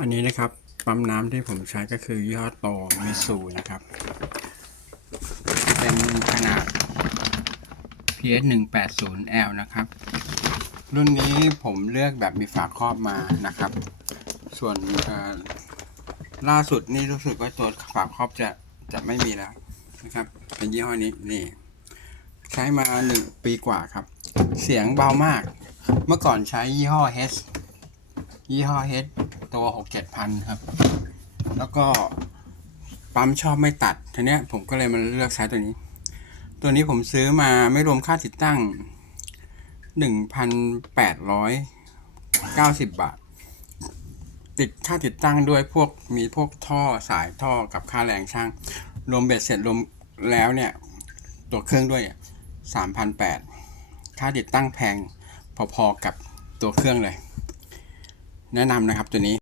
อันนี้นะครับปั๊มน้ำที่ผมใช้ก็คือยี่ห้อโตมิสูนะครับ เป็นขนาด PS 1 8 0 L นะครับ รุ่นนี้ผมเลือกแบบมีฝาครอบมานะครับ ส่วนล่าสุดนี่รู้สึกว่าตัวฝาครอบจะจะไม่มีแล้วนะครับเป็นยี่ห้อนี้นี่ ใช้มาหนึ่งปีกว่าครับ เสียงเบามาก เมื่อก่อนใช้ยี่ห้อ H ยี่ห้อ H ตัวหกเจ็ดพันครับ แล้วก็ปั๊มชอบไม่ตัดทีเนี้ยผมก็เลยมาเลือกใช้ตัวนี้ ตัวนี้ผมซื้อมาไม่รวมค่าติดตั้งหนึ่งพันแปดร้อยเก้าสิบบาท ติดค่าติดตั้งด้วยพวกมีพวกท่อสายท่อกับค่าแรงช่าง รวมเบ็ดเสร็จรวมแล้วเนี่ย ตัวเครื่องด้วยสามพันแปดค่าติดตั้งแพงพอๆกับตัวเครื่องเลย แนะนำนะครับตัวนี้